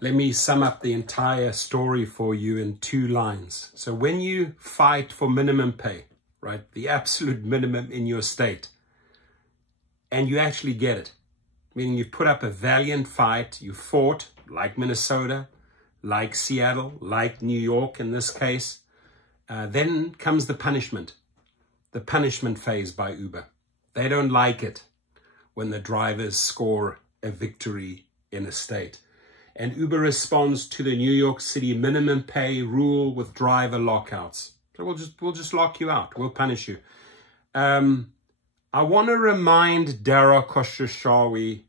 Let me sum up the entire story for you in 2 lines. So when you fight for minimum pay, right, the absolute minimum in your state, and you actually get it, meaning you've put up a valiant fight, you fought, like Minnesota, like Seattle, like New York in this case, then comes the punishment phase by Uber. They don't like it when the drivers score a victory in a state. And Uber responds to the New York City minimum pay rule with driver lockouts. So we'll just lock you out. We'll punish you. I want to remind Dara Khosrowshahi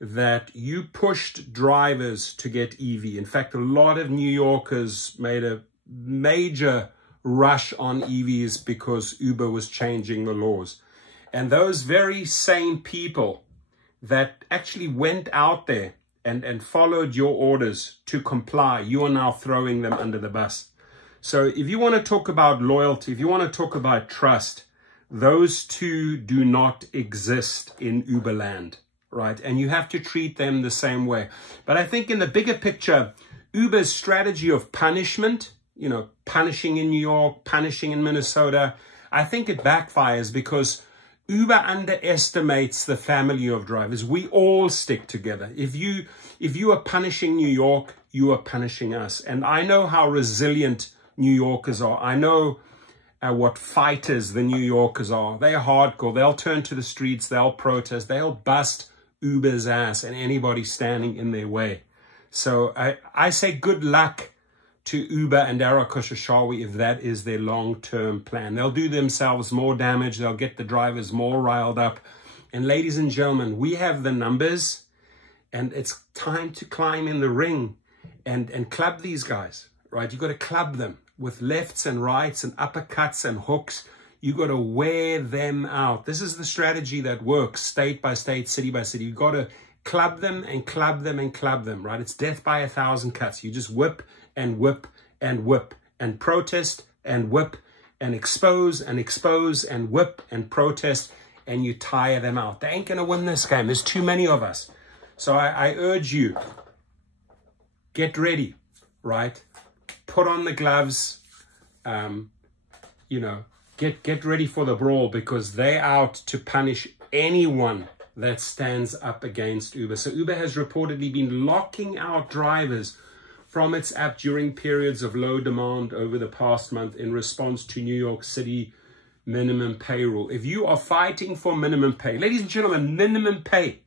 that you pushed drivers to get EV. In fact, a lot of New Yorkers made a major rush on EVs because Uber was changing the laws. And those very same people that actually went out there and followed your orders to comply, you are now throwing them under the bus. So if you want to talk about loyalty, if you want to talk about trust, those two do not exist in Uberland, right? And you have to treat them the same way. But I think in the bigger picture, Uber's strategy of punishment, you know, punishing in New York, punishing in Minnesota, I think it backfires because Uber underestimates the family of drivers. We all stick together. If you are punishing New York, you are punishing us. And I know how resilient New Yorkers are. I know what fighters the New Yorkers are. They're hardcore. They'll turn to the streets. They'll protest. They'll bust Uber's ass and anybody standing in their way. So I say good luck to Uber and Dara Khosrowshahi if that is their long-term plan. They'll do themselves more damage. They'll get the drivers more riled up. And ladies and gentlemen, we have the numbers, and it's time to climb in the ring and club these guys, right? You've got to club them with lefts and rights and uppercuts and hooks. You've got to wear them out. This is the strategy that works state by state, city by city. You've got to club them and club them and club them, right? It's death by 1,000 cuts. You just whip and whip and whip and protest and whip and expose and whip and protest, and you tire them out. They ain't going to win this game. There's too many of us. So I urge you, get ready, right? Put on the gloves, you know, get ready for the brawl, because they're out to punish anyone that stands up against Uber. So Uber has reportedly been locking out drivers from its app during periods of low demand over the past month in response to New York City minimum pay rule. If you are fighting for minimum pay, ladies and gentlemen, minimum pay,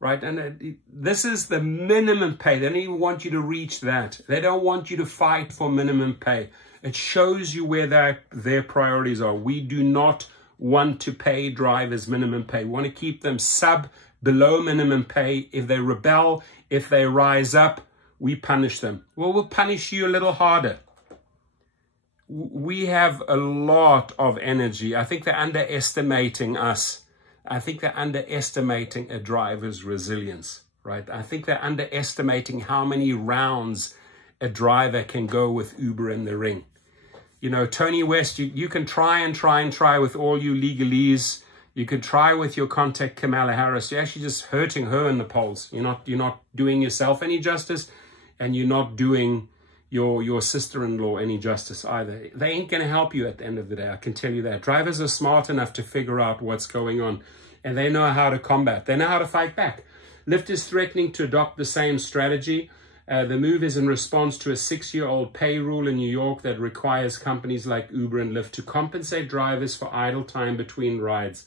right? And this is the minimum pay. They don't even want you to reach that. They don't want you to fight for minimum pay. It shows you where their priorities are. We do not want to pay drivers minimum pay. We want to keep them below minimum pay. If they rebel, if they rise up, we punish them. Well, we'll punish you a little harder. We have a lot of energy. I think they're underestimating us. I think they're underestimating a driver's resilience, right? I think they're underestimating how many rounds a driver can go with Uber in the ring. You know, Tony West, you can try with all you legalese. You could try with your contact Kamala Harris. You're actually just hurting her in the polls. You're not doing yourself any justice, and you're not doing your sister-in-law any justice either. They ain't going to help you at the end of the day, I can tell you that. Drivers are smart enough to figure out what's going on, and they know how to combat. They know how to fight back. Lyft is threatening to adopt the same strategy. The move is in response to a 6-year-old pay rule in New York that requires companies like Uber and Lyft to compensate drivers for idle time between rides.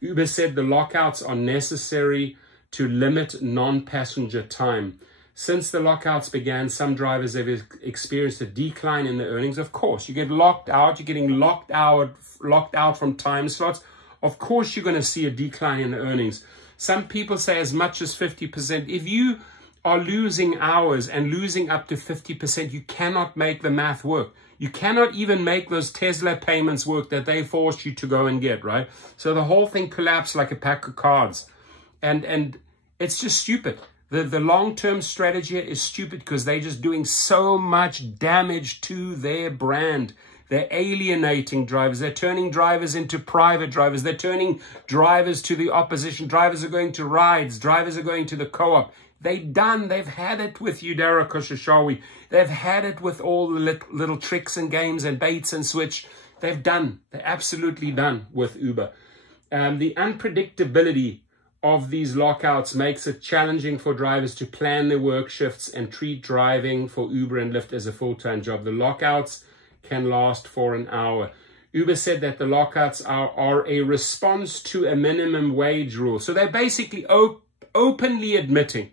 Uber said the lockouts are necessary to limit non-passenger time. Since the lockouts began, some drivers have experienced a decline in their earnings. Of course, you get locked out, you're getting locked out from time slots. Of course, you're going to see a decline in the earnings. Some people say as much as 50%. If you are losing hours and losing up to 50%, you cannot make the math work. You cannot even make those Tesla payments work that they forced you to go and get, right? So the whole thing collapsed like a pack of cards. And it's just stupid. The long-term strategy is stupid because they're just doing so much damage to their brand. They're alienating drivers. They're turning drivers into private drivers. They're turning drivers to the opposition. Drivers are going to rides. Drivers are going to the co-op. They've had it with Udara Koshashawi. They've had it with all the little tricks and games and baits and switch. They're absolutely done with Uber. The unpredictability of these lockouts makes it challenging for drivers to plan their work shifts and treat driving for Uber and Lyft as a full-time job. The lockouts can last for an hour. Uber said that the lockouts are a response to a minimum wage rule. So they're basically openly admitting,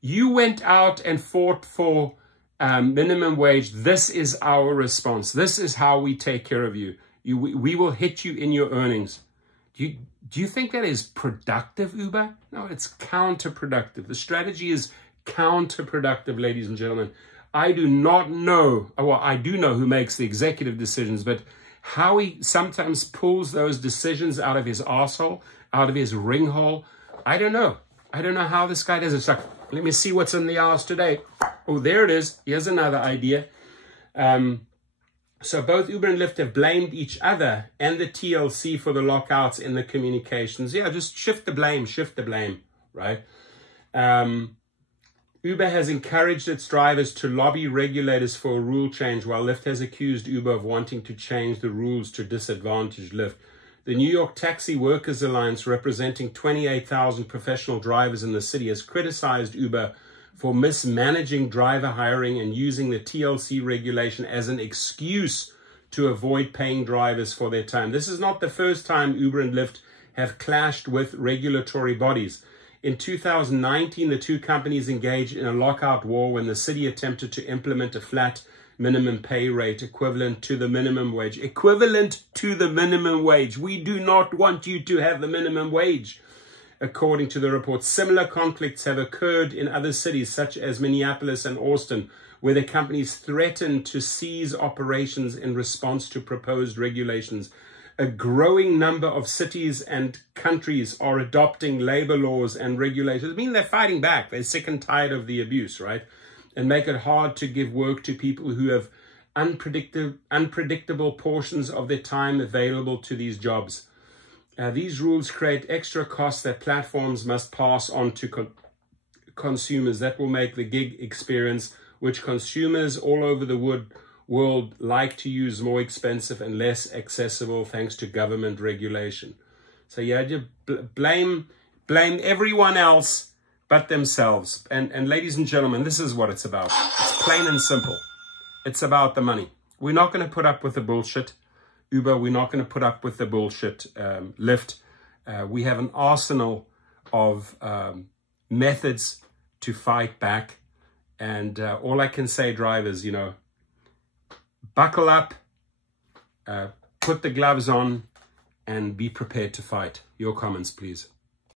you went out and fought for minimum wage. This is our response. This is how we take care of you. We will hit you in your earnings. Do you think that is productive, Uber? No, it's counterproductive. The strategy is counterproductive, ladies and gentlemen. I do not know, well, I do know who makes the executive decisions, but how he sometimes pulls those decisions out of his arsehole, out of his ring hole, I don't know. I don't know how this guy does it. It's like, let me see what's in the hours today. Oh, there it is. Here's another idea. So both Uber and Lyft have blamed each other and the TLC for the lockouts in the communications. Yeah, just shift the blame, right? Uber has encouraged its drivers to lobby regulators for a rule change, while Lyft has accused Uber of wanting to change the rules to disadvantage Lyft. The New York Taxi Workers Alliance, representing 28,000 professional drivers in the city, has criticized Uber for mismanaging driver hiring and using the TLC regulation as an excuse to avoid paying drivers for their time. This is not the first time Uber and Lyft have clashed with regulatory bodies. In 2019, the two companies engaged in a lockout war when the city attempted to implement a flat minimum pay rate equivalent to the minimum wage. Equivalent to the minimum wage. We do not want you to have the minimum wage. According to the report, similar conflicts have occurred in other cities such as Minneapolis and Austin, where the companies threatened to cease operations in response to proposed regulations. A growing number of cities and countries are adopting labor laws and regulations. I mean, they're fighting back. They're sick and tired of the abuse, right? And make it hard to give work to people who have unpredictable portions of their time available to these jobs. These rules create extra costs that platforms must pass on to consumers. That will make the gig experience, which consumers all over the world like to use, more expensive and less accessible thanks to government regulation. So yeah, you blame everyone else but themselves. And ladies and gentlemen, this is what it's about. It's plain and simple. It's about the money. We're not going to put up with the bullshit. Uber, we're not going to put up with the bullshit. Lyft, we have an arsenal of methods to fight back. And all I can say, drivers, you know, buckle up, put the gloves on, and be prepared to fight. Your comments, please.